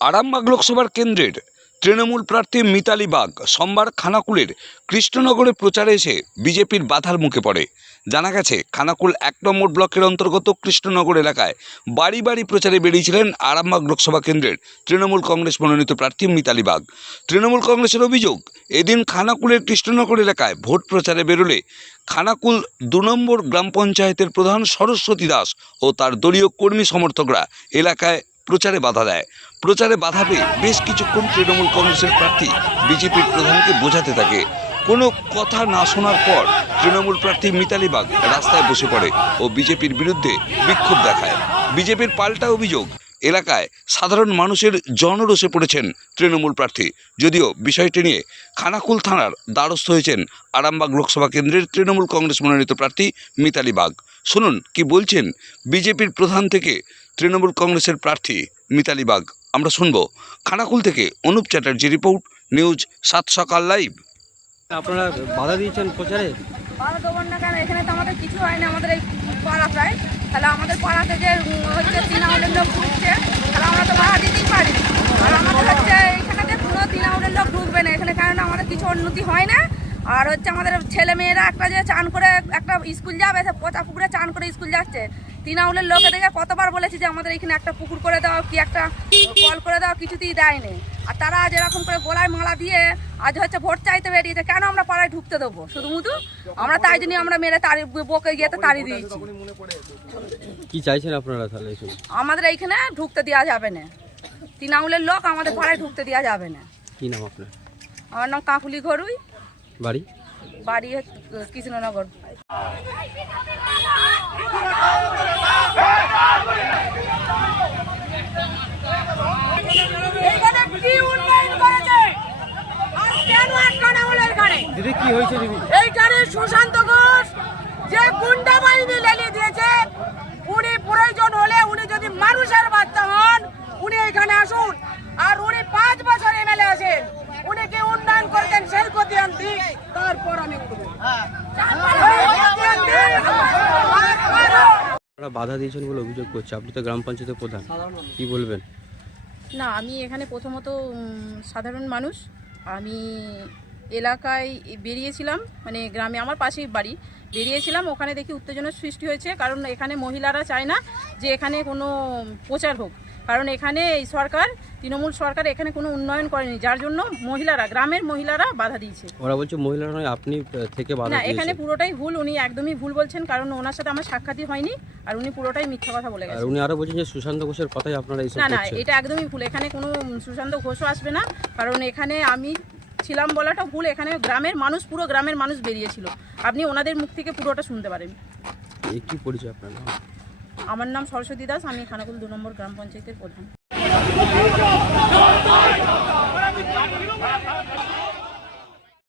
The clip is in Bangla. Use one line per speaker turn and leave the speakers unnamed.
আরামবাগ লোকসভার কেন্দ্রের তৃণমূল প্রার্থী মিতালি বাগ সোমবার খানাকুলের কৃষ্ণনগরে প্রচারে এসে বিজেপির বাধার মুখে পড়ে। জানা গেছে, খানাকুল এক নম্বর ব্লকের অন্তর্গত কৃষ্ণনগর এলাকায় বাড়ি বাড়ি প্রচারে বেরিয়েছিলেন আরামবাগ লোকসভা কেন্দ্রের তৃণমূল কংগ্রেস মনোনীত প্রার্থী মিতালি বাগ। তৃণমূল কংগ্রেসের অভিযোগ, এদিন খানাকুলের কৃষ্ণনগর এলাকায় ভোট প্রচারে বেরোলে খানাকুল দু নম্বর গ্রাম পঞ্চায়েতের প্রধান সরস্বতী দাস ও তার দলীয় কর্মী সমর্থকরা এলাকায় প্রচারে বাধা দেয়। প্রচারে বাধা পেয়ে বেশ কিছুক্ষণ তৃণমূল কংগ্রেসের প্রার্থী বিজেপির প্রধানকে বোঝাতে থাকে। কোনো কথা না শোনার পর তৃণমূল প্রার্থী মিতালি বাগ রাস্তায় বসে পড়ে ও বিজেপির বিরুদ্ধে বিক্ষোভ দেখায়। বিজেপির পাল্টা অভিযোগ এলাকায় সাধারণ মানুষের জনরোষে পড়েছেন তৃণমূল প্রার্থী। যদিও বিষয়টি নিয়ে খানাকুল থানার দ্বারস্থ হয়েছেন আরামবাগ লোকসভা কেন্দ্রের তৃণমূল কংগ্রেস মনোনীত প্রার্থী মিতালি বাগ। শুনুন কি বলছেন বিজেপির প্রধান থেকে তৃণমূল কংগ্রেসের প্রার্থী মিতালি বাগ? আমরা শুনব খানাকুল থেকে অনুপ চ্যাটার্জি রিপোর্ট নিউজ সাত সকাল লাইভ।
আপনারা বাধা দিয়েছেন প্রচারে?
ভালো দেবো না কেন? এখানে তো আমাদের কিছু হয় না আমাদের এই পাড়াটায় তাহলে আমাদের পাড়াতে যে হচ্ছে তৃণমূলের লোক ঢুকছে, তাহলে আমরা তো ভাড়া দিতেই পারি। আর আমাদের হচ্ছে এখানে কোনো তৃণমূলের লোক ঢুকবে না, এখানে কারণ আমাদের কিছু উন্নতি হয় না। আর হচ্ছে আমাদের ছেলে মেয়েরা একটা যে চান করে একটা স্কুল যাবে পচা পুকুরে চান করে স্কুল যাচ্ছে। তৃণমূলের লোকে দেখে কতবার বলেছি যে আমাদের এখানে একটা পুকুর করে দাও কি একটা কল করে দাও কিছুতেই দেয়নি। আর তারা আজ এরকম করে গোলায় মালা দিয়ে আজ হচ্ছে ভোট চাইতে বেরিয়েছে। কেন আমরা পাড়ায় ঢুকতে দেবো? শুধু মুধু? আমরা তাই জন্য আমরা মেরে তাড়ি বকে গিয়ে তো তাড়ি দিয়েছি।
কি চাইছেন আপনারা তাহলে
আমাদের এইখানে ঢুকতে দেওয়া যাবে না। তৃণমূলের লোক আমাদের পাড়ায় ঢুকতে দেওয়া যাবে না।
কি নাম আপনার?
আমার নাম কাকুলি ঘরুই।
বাড়ি?
বাড়ি কৃষ্ণনগর। এইখানে কি উন্নয়ন করেছে? আর কেন আটকানো হলো এখানে?
দিদি কি হয়েছে দিদি?
এইখানে সুশান্ত ঘোষ যে গুন্ডা বাহিনী লেলিয়ে দিয়েছে উনি প্রয়োজন হলে উনি যদি মানুষের বাচ্চা হন উনি এখানে আসুন। আর উনি পাঁচ বছর
আপনারা বাধা দিয়েছেন বলে অভিযোগ করছে। আপনি তো গ্রাম পঞ্চায়েতের প্রধান। কি বলবেন?
না আমি এখানে প্রথমত উম, সাধারণ মানুষ। আমি এলাকায় বেরিয়েছিলাম মানে গ্রামে আমার পাশেই বাড়ি। বেরিয়েছিলাম ওখানে দেখি উত্তেজনার সৃষ্টি হয়েছে কারণ এখানে মহিলারা চায় না যে এখানে কোনো প্রচার হোক। কারণ এখানে এই সরকার তৃণমূল সরকার এখানে কোনো উন্নয়ন করেনি যার জন্য মহিলারা গ্রামের মহিলারা বাধা দিয়েছে।
ওরা বলছে মহিলারা নয় আপনি থেকে
না এখানে পুরোটাই ভুল উনি একদমই ভুল বলছেন কারণ ওনার সাথে আমার সাক্ষাৎই হয়নি আর উনি পুরোটাই মিথ্যা কথা বলে গেছেন।
উনি আরও বলছেন যে সুশান্ত ঘোষের কথাই আপনারা
না না এটা একদমই ভুল এখানে কোনো সুশান্ত ঘোষও আসবে না কারণ এখানে আমি ছিলাম বলাটা ভুল এখানে গ্রামের মানুষ পুরো গ্রামের মানুষ বেরিয়েছিল। আপনি ওনাদের মুখ থেকে পুরোটা শুনতে পারেন।
কি পরিচয় আপনার
আমার নাম সরস্বতী দাস আমি খানাকুল দু নম্বর গ্রাম পঞ্চায়েতের প্রধান।